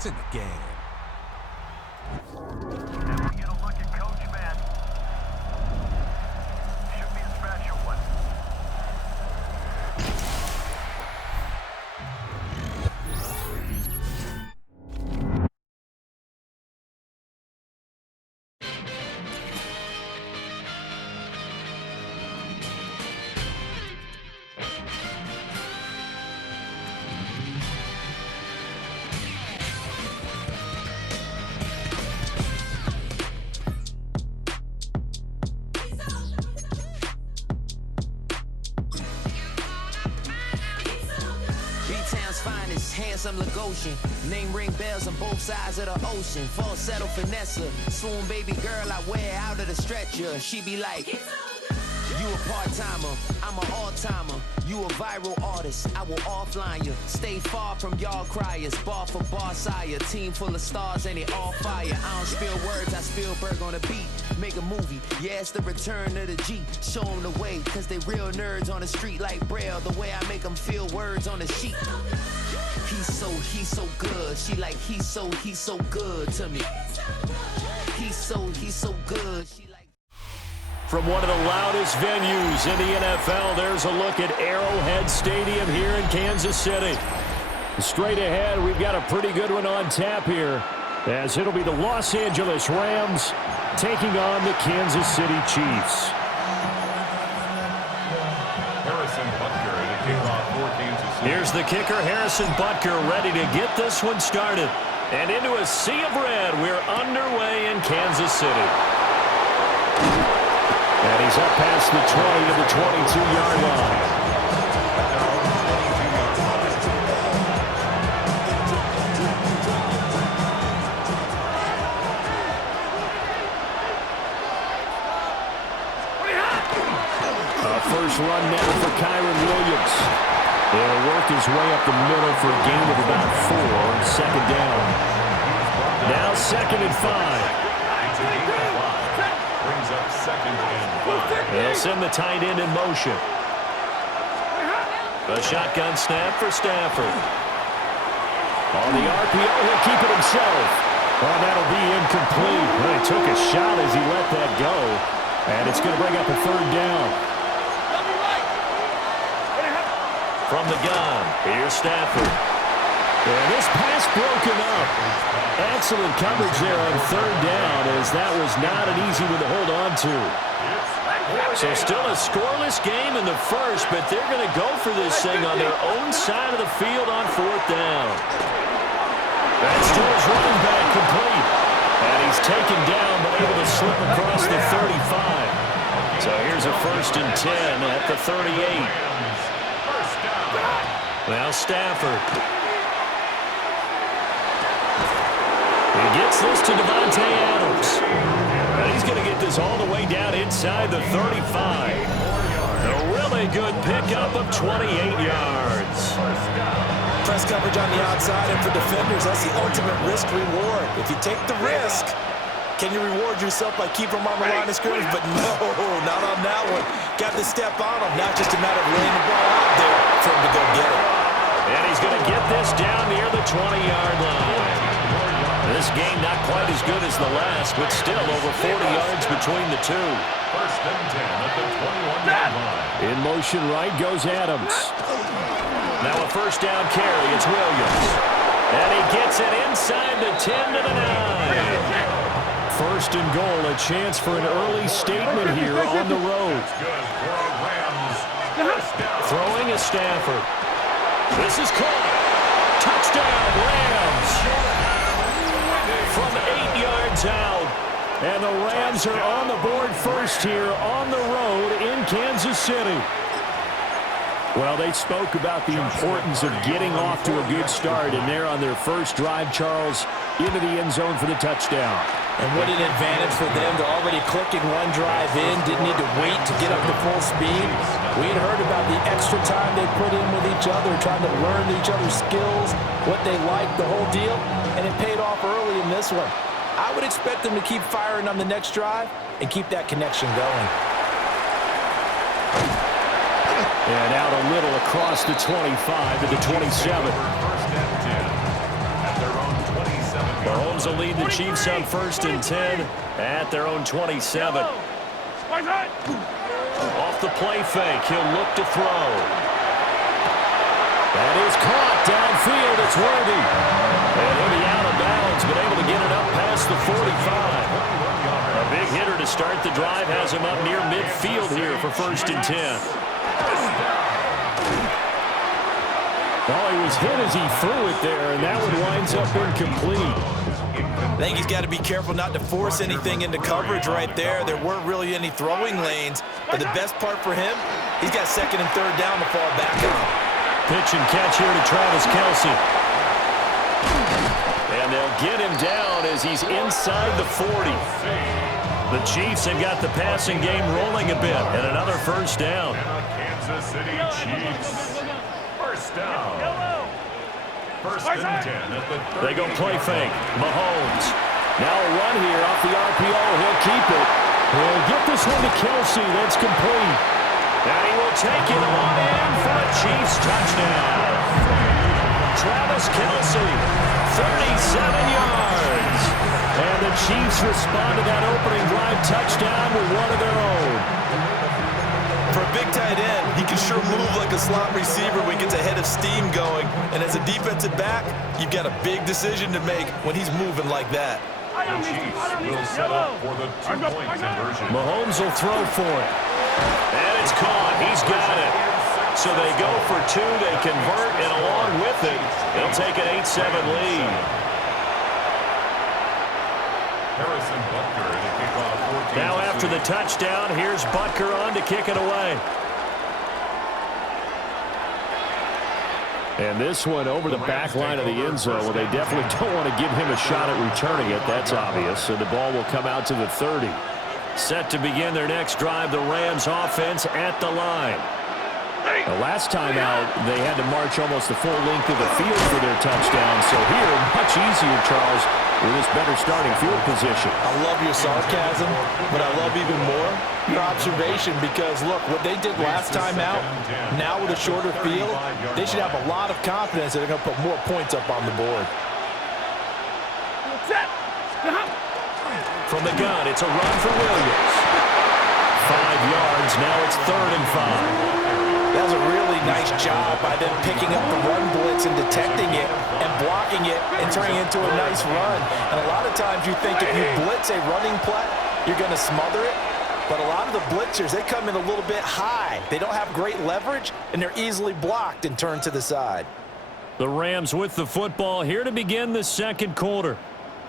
points in the game. And we get a look at Coach Man. Should be a special one. Handsome Lagosian, name ring bells on both sides of the ocean. Falsetto finesse, swoon baby girl I wear out of the stretcher. She be like, you a part-timer, I'm an all-timer. You a viral artist, I will offline you. Stay far from y'all criers, bar for bar sire. Team full of stars and it all fire. I don't spill words, I Spielberg on the beat. Make a movie, yeah, it's the return of the G. Show them the way, cause they real nerds on the street like Braille. The way I make them feel words on the sheet. He's so good. She like, he's so good to me. He's so good. She like. From one of the loudest venues in the NFL, there's a look at Arrowhead Stadium here in Kansas City. Straight ahead, we've got a pretty good one on tap here, as it'll be the Los Angeles Rams taking on the Kansas City Chiefs. Here's the kicker, Harrison Butker, ready to get this one started. And into a sea of red, we're underway in Kansas City. And he's up past the 20 to the 22-yard line. First run now for Kyron Williams. He'll work his way up the middle for a gain of about 4. Second down. Now 2nd and 5. Brings up 2nd and 5. They'll send the tight end in motion. A shotgun snap for Stafford. On the RPO, he'll keep it himself. Oh, that'll be incomplete. Well, he took a shot as he let that go. And it's going to bring up a 3rd down. From the gun, here's Stafford. And this pass broken up. Excellent coverage there on 3rd down, as that was not an easy one to hold on to. So still a scoreless game in the first, but they're going to go for this thing on their own side of the field on 4th down. That's to his running back complete. And he's taken down, but able to slip across the 35. So here's a 1st and 10 at the 38. Now Stafford. He gets this to Devontae Adams. And he's going to get this all the way down inside the 35. A really good pickup of 28 yards. Press coverage on the outside, and for defenders, that's the ultimate risk-reward. If you take the risk, can you reward yourself by keeping them on the line of scrimmage? But no, not on that one. Got to step on them. Not just a matter of laying the ball out there for him to go get it. And he's going to get this down near the 20-yard line. This game not quite as good as the last, but still over 40 yards between the two. 1st and 10 at the 21-yard line. In motion right goes Adams. Now a 1st down carry. It's Williams. And he gets it inside the 10 to the 9. 1st and goal, a chance for an early statement here on the road. Throwing is Stafford. This is caught. Touchdown, Rams. From 8 yards out. And the Rams are on the board first here on the road in Kansas City. Well, they spoke about the importance of getting off to a good start, and they're on their first drive, Charles, into the end zone for the touchdown. And what an advantage for them to already click in one drive in, didn't need to wait to get up to full speed. We had heard about the extra time they put in with each other, trying to learn each other's skills, what they liked, the whole deal, and it paid off early in this one. I would expect them to keep firing on the next drive and keep that connection going. And out a little across the 25 to the 27. First and 10 at their own 28. Mahomes will lead the Chiefs on 1st and 10 at their own 27. Off the play fake, he'll look to throw. That is caught downfield. It's Worthy. And he'll be out of bounds, but able to get it up past the 45. A big hitter to start the drive has him up near midfield here for 1st and 10. Well, he was hit as he threw it there, and that one winds up incomplete. I think he's got to be careful not to force anything into coverage right there. There weren't really any throwing lanes, but the best part for him, he's got 2nd and 3rd down to fall back on. Pitch and catch here to Travis Kelce. And they'll get him down as he's inside the 40. The Chiefs have got the passing game rolling a bit, and another 1st down. Kansas City Chiefs. 1st down. 1st and 10 at the 30. They go play fake. Mahomes. Now a run here off the RPO. He'll keep it. He'll get this one to Kelce. That's complete. And he will take it on in for a Chiefs touchdown. Travis Kelce, 37 yards. And the Chiefs respond to that opening drive touchdown with one of their own. For a big tight end, he can sure move like a slot receiver when he gets a head of steam going. And as a defensive back, you've got a big decision to make when he's moving like that. The Chiefs will set up for the 2-point conversion. Mahomes will throw for it. And it's caught. He's got it. So they go for 2. They convert, and along with it, they'll take an 8-7 lead. Harrison Butker in a kickoff. Now after the touchdown, here's Butker on to kick it away. And this one over the back line of the end zone. Well, they definitely don't want to give him a shot at returning it. That's obvious. So the ball will come out to the 30. Set to begin their next drive, the Rams offense at the line. The last time out, they had to march almost the full length of the field for their touchdown. So here, much easier, Charles, with this better starting field position. I love your sarcasm, but I love even more your observation because, look, what they did last time out, now with a shorter field, they should have a lot of confidence that they're going to put more points up on the board. From the gun, it's a run for Williams. 5 yards, now it's 3rd and 5. That was a really nice job by them picking up the run blitz and detecting it and blocking it and turning it into a nice run. And a lot of times you think if you blitz a running play, you're going to smother it. But a lot of the blitzers, they come in a little bit high. They don't have great leverage, and they're easily blocked and turned to the side. The Rams with the football here to begin the 2nd quarter,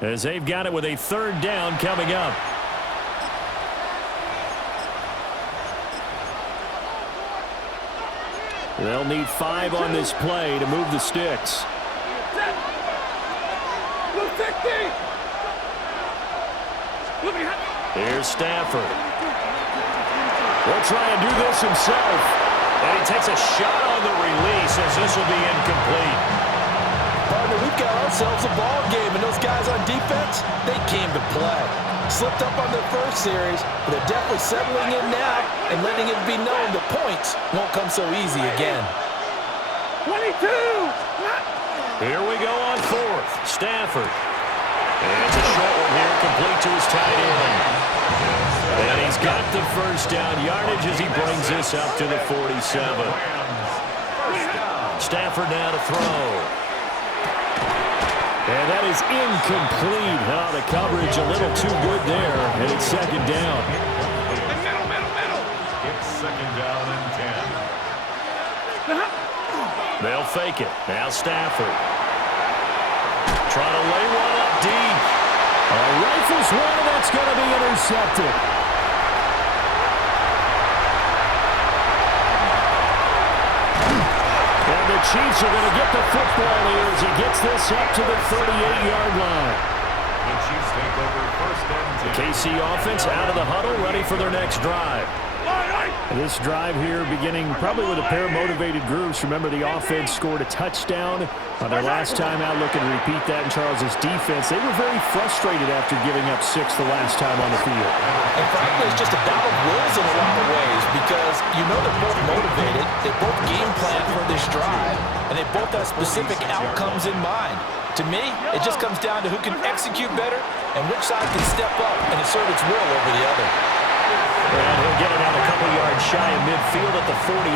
as they've got it with a 3rd down coming up. They'll need 5 on this play to move the sticks. Here's Stafford. Will try and do this himself. And he takes a shot on the release as this will be incomplete. Partner, we've got ourselves a ball game, and those guys on defense, they came to play. Slipped up on their first series, but they're definitely settling in now and letting it be known the points won't come so easy again. 22! Here we go on 4th. Stafford. And it's a short one here, complete to his tight end. And he's got the 1st down yardage as he brings this up to the 47. Stafford now to throw. And that is incomplete. Oh, the coverage a little too good there, and it's 2nd down. Middle. It's 2nd down and 10. They'll fake it. Now Stafford. Trying to lay one up deep. Rifles one, and that's going to be intercepted. And the Chiefs are going to get the football here as he gets this up to the 38-yard line. The Chiefs take over 1st and 10. KC offense out of the huddle, ready for their next drive. This drive here beginning probably with a pair of motivated groups. Remember, the offense scored a touchdown on their last time out, looking to repeat that in Charles's defense. They were very frustrated after giving up 6 the last time on the field. And frankly, it's just a battle of wills in a lot of ways because you know they're both motivated, they both game plan for this drive, and they both have specific outcomes in mind. To me, it just comes down to who can execute better and which side can step up and assert its will over the other. And he'll get it out a couple yards shy of midfield at the 48.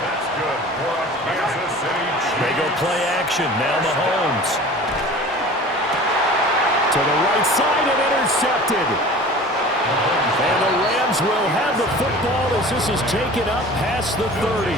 That's good for a Kansas City Chiefs. They go play action. Now Mahomes. To the right side and intercepted. And the Rams will have the football as this is taken up past the 30.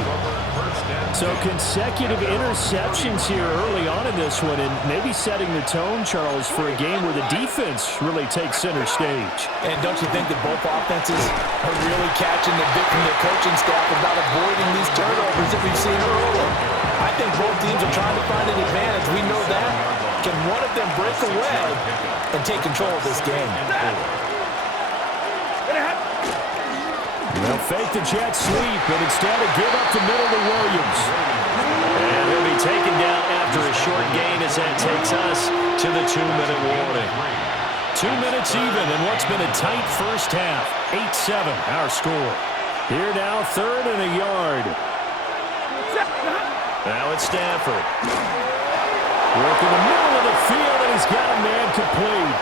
So consecutive interceptions here early on in this one, and maybe setting the tone, Charles, for a game where the defense really takes center stage. And don't you think that both offenses are really catching the bit from their coaching staff about avoiding these turnovers that we've seen earlier? I think both teams are trying to find an advantage. We know that. Can one of them break away and take control of this game? They'll fake the jet sweep, but instead of give up the middle to Williams. And he'll be taken down after a short gain as that takes us to the 2-minute warning. 2 minutes even in what's been a tight first half. 8-7 our score. Here now, 3rd and a yard. Now it's Stafford. Working the middle of the field, and he's got a man complete.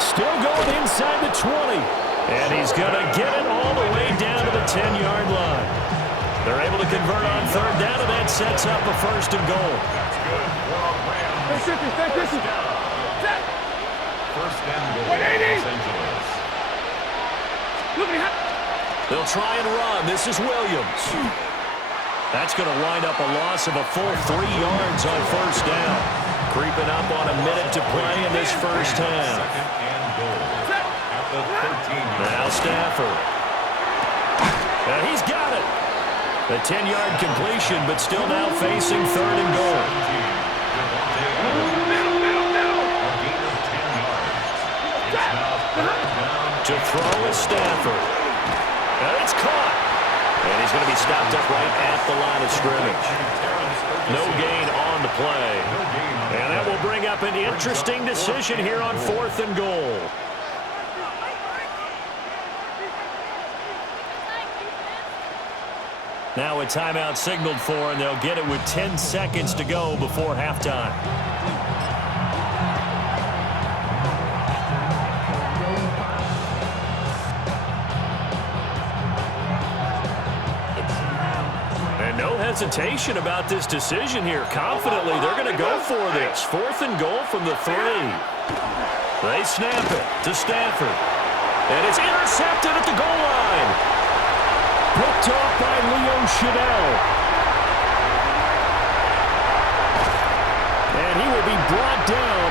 Still going inside the 20. And he's going to get it all the way down to the 10-yard line. They're able to convert on 3rd down, and that sets up a 1st and goal. That's good for a Rams. First and goal, Los Angeles. They'll try and run. This is Williams. That's going to wind up a loss of a full 3 yards on 1st down. Creeping up on a minute to play in this first half. 2nd and goal. Now Stafford. And he's got it. The 10-yard completion, but still now facing 3rd and goal. To throw is Stafford. And it's caught. And he's going to be stopped up right at the line of scrimmage. No gain on the play. And that will bring up an interesting decision here on 4th and goal. Now a timeout signaled for, and they'll get it with 10 seconds to go before halftime. And no hesitation about this decision here. Confidently, they're going to go for this. 4th and goal from the 3. They snap it to Stafford. And it's intercepted at the goal line. Picked off by Leo Chanel. And he will be brought down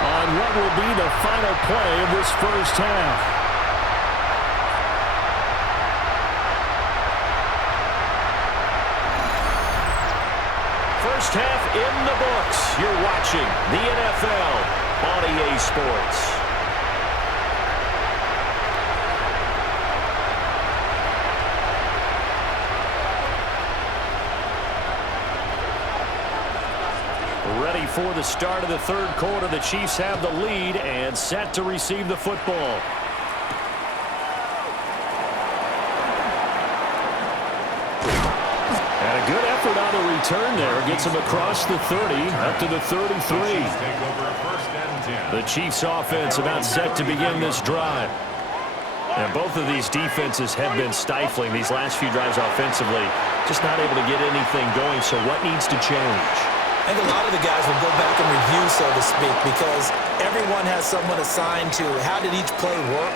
on what will be the final play of this first half. First half in the books. You're watching the NFL on EA Sports. Ready for the start of the 3rd quarter. The Chiefs have the lead and set to receive the football. And a good effort on the return there. Gets him across the 30 up to the 33. The Chiefs offense about set to begin this drive. And both of these defenses have been stifling these last few drives offensively. Just not able to get anything going. So what needs to change? I think a lot of the guys will go back and review, so to speak, because everyone has someone assigned to how did each play work.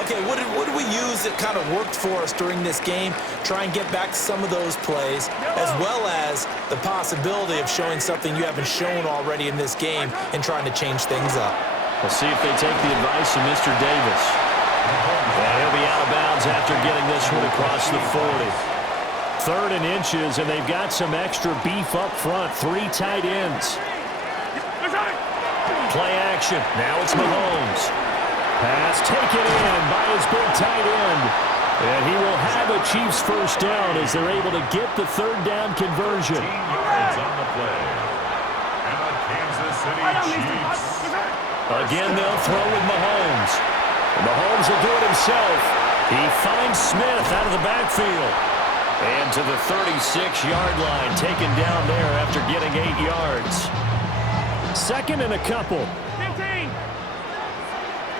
Okay, what did we use that kind of worked for us during this game? Try and get back some of those plays, as well as the possibility of showing something you haven't shown already in this game and trying to change things up. We'll see if they take the advice of Mr. Davis. And he'll be out of bounds after getting this one across the 40. 3rd and inches, and they've got some extra beef up front. 3 tight ends. Play action. Now it's Mahomes. Pass taken in by his big tight end. And he will have a Chiefs first down as they're able to get the 3rd down conversion. 15 yards on the play. And the Kansas City Chiefs. Again, they'll throw with Mahomes. And Mahomes will do it himself. He finds Smith out of the backfield. And to the 36-yard line, taken down there after getting 8 yards. Second and a couple. 15.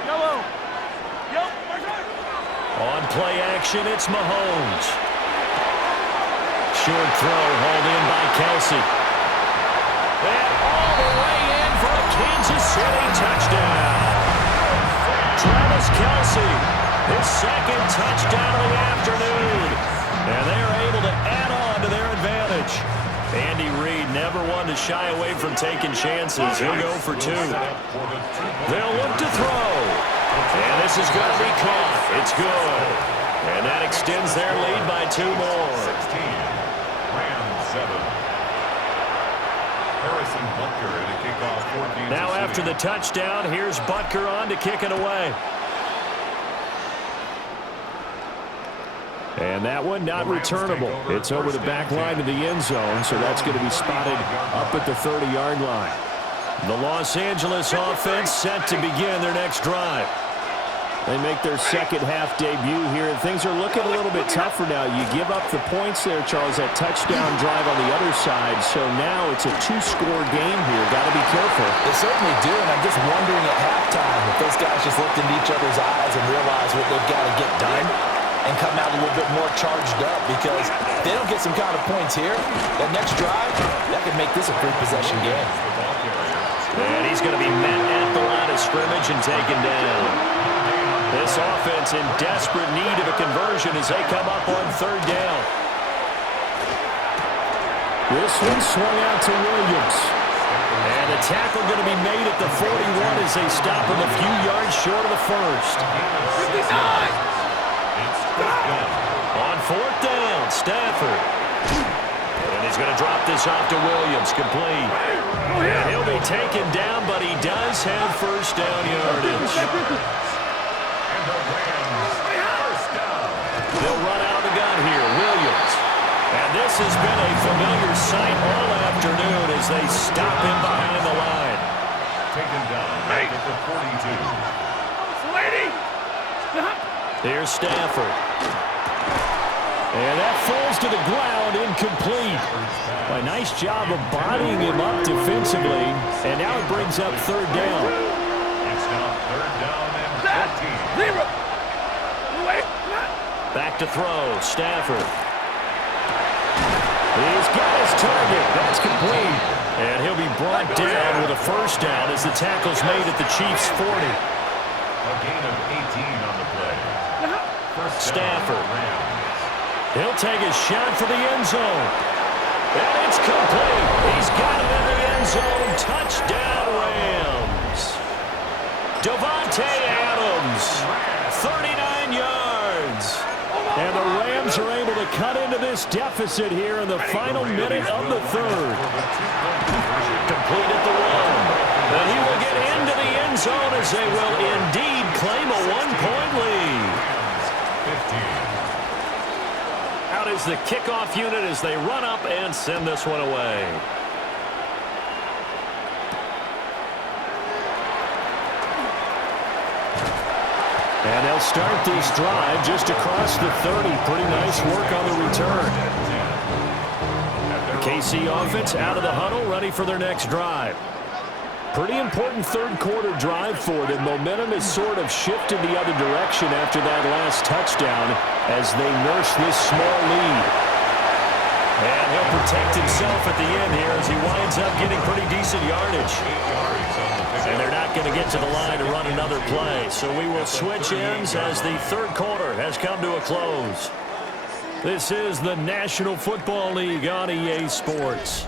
Yellow. Yep. On play action, it's Mahomes. Short throw hauled in by Kelsey. And all the way in for a Kansas City touchdown. Travis Kelsey, his second touchdown of the afternoon. And they are able to add on to their advantage. Andy Reid never one to shy away from taking chances. He'll go for 2. They'll look to throw. And this is going to be caught. It's good. And that extends their lead by 2 more. 16. Rams 7. Harrison Butker at a kickoff for Kansas Now after City. the touchdown, here's Butker on to kick it away. And that one not returnable. It's over the back line of the end zone, so that's going to be spotted up at the 30-yard line. The Los Angeles offense set to begin their next drive. They make their second half debut here, and things are looking a little bit tougher now. You give up the points there, Charles, that touchdown drive on the other side, so now it's a 2-score game here. Got to be careful. They certainly do, and I'm just wondering at halftime if those guys just looked into each other's eyes and realize what they've got to get done and come out a little bit more charged up, because if they don't get some kind of points here, that next drive, that could make this a 3-possession game. And he's going to be met at the line of scrimmage and taken down. This offense in desperate need of a conversion as they come up on 3rd down. This one swung out to Williams. And the tackle going to be made at the 41 as they stop him a few yards short of the first. 59. On 4th down, Stafford. And he's going to drop this off to Williams, complete. And he'll be taken down, but he does have first down yardage. They'll run out of the gun here, Williams. And this has been a familiar sight all afternoon as they stop him behind the line. Taken down at the 42. Here's Stafford. And that falls to the ground, incomplete. A nice job of bodying him up defensively. And now it brings up 3rd down. It's now 3rd down and 14. Back to throw, Stafford. He's got his target. That's complete. And he'll be brought down with a first down as the tackle's made at the Chiefs' 40. A gain of 18 on the play. Stafford. He'll take a shot for the end zone. And it's complete. He's got it in the end zone. Touchdown, Rams. Davante Adams, 39 yards. And the Rams are able to cut into this deficit here in the final minute of the 3rd. Complete at the 1. And he will get into the end zone as they will indeed claim a 1-point lead. 15. Out is the kickoff unit as they run up and send this one away. And they'll start this drive just across the 30. Pretty nice work on the return. The KC offense out of the huddle, ready for their next drive. Pretty important 3rd quarter drive for them. Momentum has sort of shifted the other direction after that last touchdown as they nurse this small lead. And he'll protect himself at the end here as he winds up getting pretty decent yardage. And they're not going to get to the line to run another play. So we will switch ends as the 3rd quarter has come to a close. This is the National Football League on EA Sports.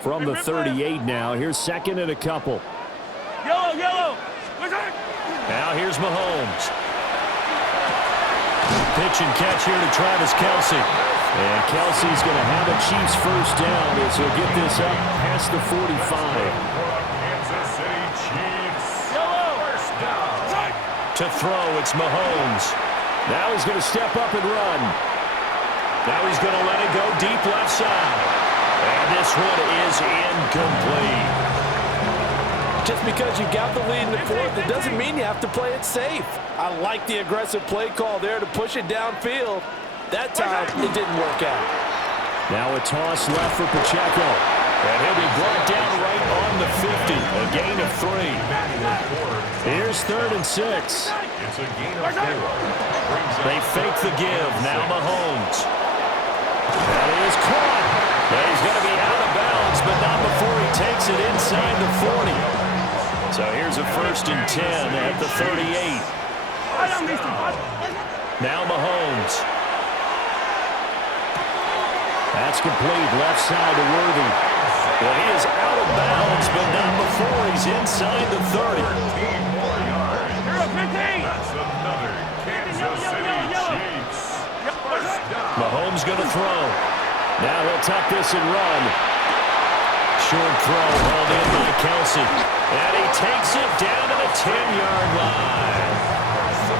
From the 38 now, here's 2nd and a couple. Yellow. Now here's Mahomes. Pitch and catch here to Travis Kelsey. And Kelsey's going to have a Chiefs first down as he'll get this up past the 45. Kansas City Chiefs. First down. To throw, it's Mahomes. Now he's going to step up and run. Now he's going to let it go deep left side. And this one is incomplete. Just because you got the lead in the fourth, it doesn't mean you have to play it safe. I like the aggressive play call there to push it downfield. That time, it didn't work out. Now a toss left for Pacheco. And he'll be brought down right on the 50. A gain of 3. Here's 3rd and 6. It's a gain of 4. They fake the give. Now Mahomes. That is caught. And he's going to be out of bounds, but not before he takes it inside the 40. So here's a 1st and 10 at the 38. Now Mahomes. That's complete. Left side to Worthy. Well, he is out of bounds, but not before he's inside the 30. 13 more yards. That's another Kansas City Chiefs. First down. Mahomes going to throw. Now he'll tuck this and run. Short throw hauled in by Kelsey. And he takes it down to the 10-yard line.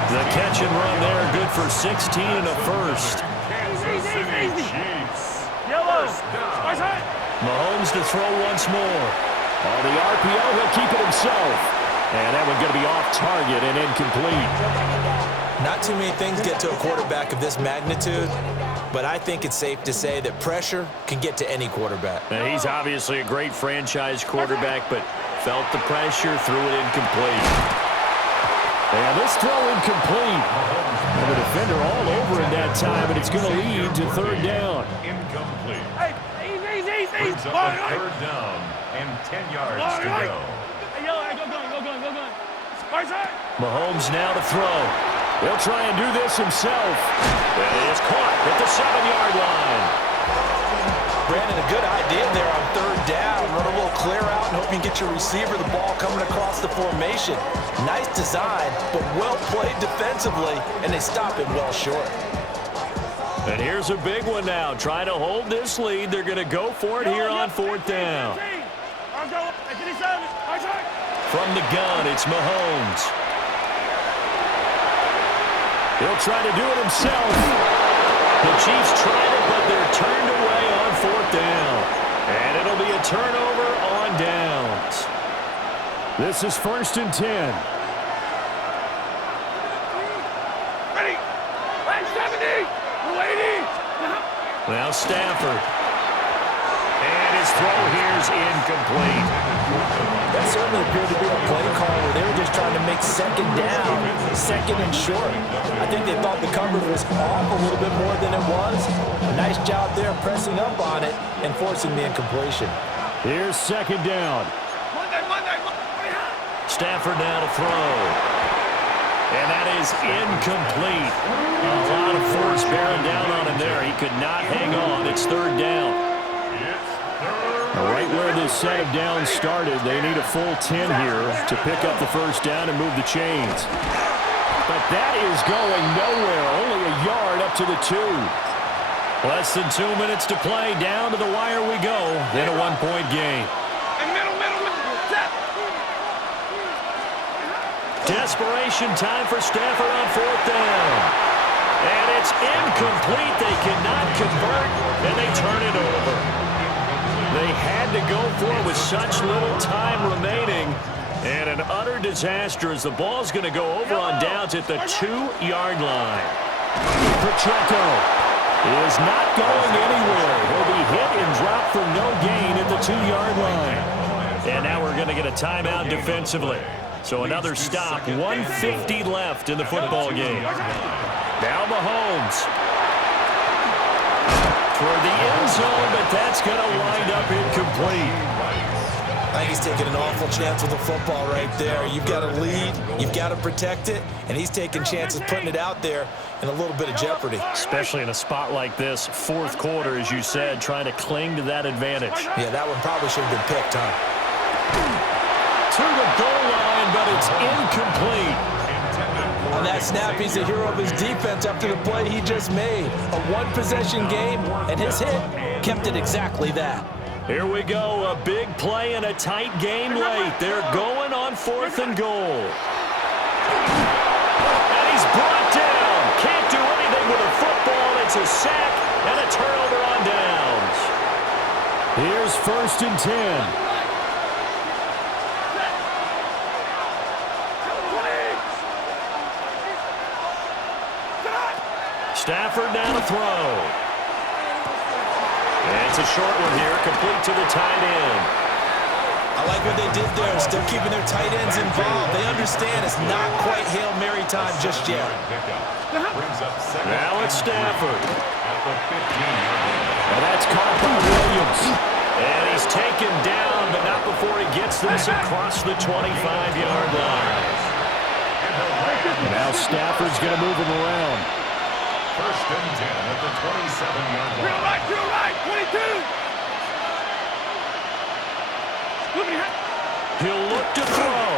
The catch and run there, good for 16 and a 1st. Kansas City Chiefs. First down. Mahomes to throw once more. On the RPO, he'll keep it himself. And that one going to be off target and incomplete. Not too many things get to a quarterback of this magnitude, but I think it's safe to say that pressure can get to any quarterback. Now, he's obviously a great franchise quarterback, but felt the pressure, threw it incomplete. And this throw incomplete. And the defender all over in that time, and it's going to lead to 3rd down. Incomplete. Hey, easy. Brings up a 3rd down and 10 yards to go. Hey, yo, go. Mahomes now to throw. He'll try and do this himself. And it is caught at the 7-yard line. Brandon, a good idea there on 3rd down. Run a little clear out and hope you can get your receiver the ball coming across the formation. Nice design, but well played defensively, and they stop it well short. And here's a big one now. Trying to hold this lead. They're going to go for it here on 4th down. From the gun, it's Mahomes. He'll try to do it himself. The Chiefs tried it, but they're turned away on 4th down. And it'll be a turnover on downs. This is 1st and 10. Ready. 70. Waiting. Now Stafford. And his throw here's incomplete. That certainly appeared to be a play call where they were just trying to make 2nd down, 2nd and short. I think they thought the coverage was off a little bit more than it was. Nice job there pressing up on it and forcing the incompletion. Here's 2nd down. Stafford now to throw. And that is incomplete. A lot of force bearing down on him there. He could not hang on. It's 3rd down. Right where this set of downs started, they need a full 10 here to pick up the 1st down and move the chains. But that is going nowhere. Only a yard up to the 2. Less than 2 minutes to play. Down to the wire we go. Then a 1-point game. Desperation time for Stafford on 4th down. And it's incomplete. They cannot convert, and they turn it over. They had to go for it with such little time remaining. And an utter disaster as the ball's going to go over on downs at the 2-yard line. Pacheco is not going anywhere. He'll be hit and dropped for no gain at the 2-yard line. And now we're going to get a timeout defensively. So another stop, 1:50 left in the football game. Now Mahomes. For the end zone, but that's going to wind up incomplete. I think he's taking an awful chance with the football right there. You've got to lead, you've got to protect it, and he's taking chances putting it out there in a little bit of jeopardy. Especially in a spot like this, 4th quarter, as you said, trying to cling to that advantage. Yeah, that one probably should have been picked, huh? To the goal line, but it's incomplete. On that snap, he's the hero of his defense after the play he just made. A one-possession game, and his hit kept it exactly that. Here we go, a big play and a tight game late. They're going on 4th and goal. And he's brought down. Can't do anything with a football. It's a sack and a turnover on downs. Here's 1st and 10. Stafford now to throw. And it's a short one here, complete to the tight end. I like what they did there, still keeping their tight ends involved. They understand it's not quite Hail Mary time just yet. Now it's Stafford. And that's caught by Williams. And he's taken down, but not before he gets this across the 25-yard line. Now Stafford's going to move him around. First and 10 at the 27-yard line. Drill right, 22. He'll look to throw.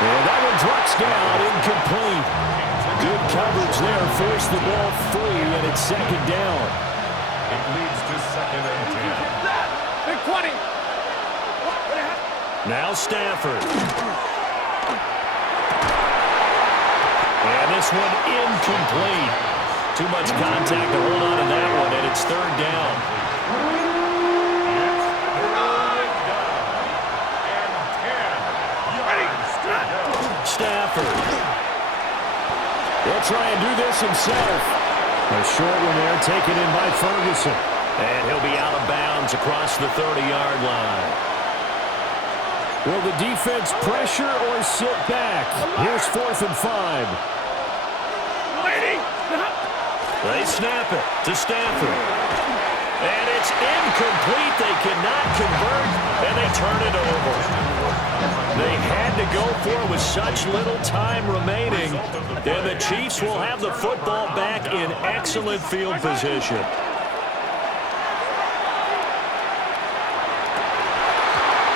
And that one drops down, incomplete. Good coverage there, forced the ball free, and it's second down. It leads to second and 10. Big 20. Now Stafford. And this one incomplete. Too much contact to hold on to that one, and it's third down. Stafford. He'll try and do this himself. A short one there taken in by Ferguson. And he'll be out of bounds across the 30-yard line. Will the defense pressure or sit back? Here's 4th and 5. They snap it to Stafford. And it's incomplete. They cannot convert, and they turn it over. They had to go for it with such little time remaining. And the Chiefs will have the football back in excellent field position.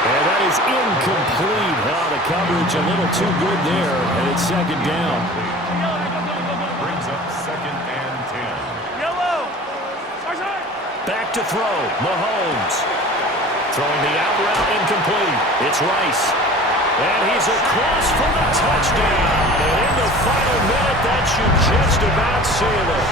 And that is incomplete. Oh, the coverage a little too good there, and it's second down. Brings up second and 10. Yellow. Back to throw, Mahomes. Throwing the out route incomplete. It's Rice. And he's across for the touchdown. And in the final minute, that should just about seal it.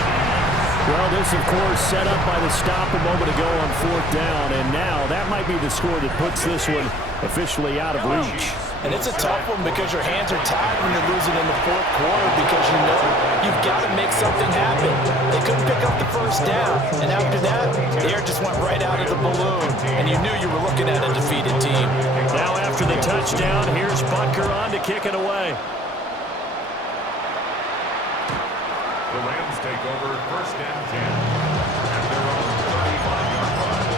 Well, this, of course, set up by the stop a moment ago on 4th down. And now that might be the score that puts this one officially out of reach. And it's a tough one because your hands are tied when you're losing in the 4th quarter because you know you've got to make something happen. They couldn't pick up the first down. And after that, the air just went right out of the balloon. And you knew you were looking at a defeated team. Now after the touchdown, here's Butker on to kick it away. The Rams take over first and 10 at their own 35-yard line.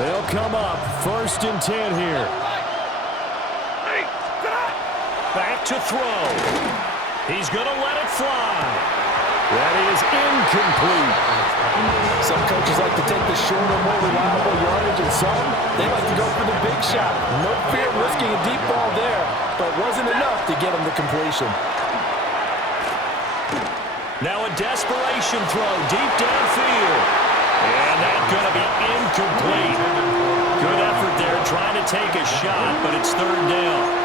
They'll come up first and 10 here. Back to throw. He's going to let it fly. That is incomplete. Some coaches like to take the shorter, more reliable yardage, and some, they like to go for the big shot. No fear of risking a deep ball there, but it wasn't enough to get him the completion. Now a desperation throw deep downfield. And that's going to be incomplete. Good effort there trying to take a shot, but it's third down.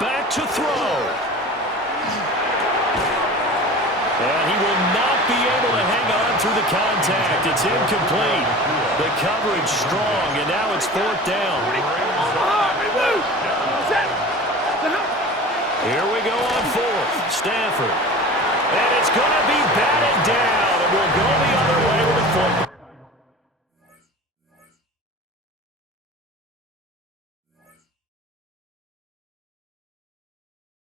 Back to throw. And he will not be able to hang on through the contact. It's incomplete. The coverage strong, and now it's 4th down. Here we go on 4th. Stafford.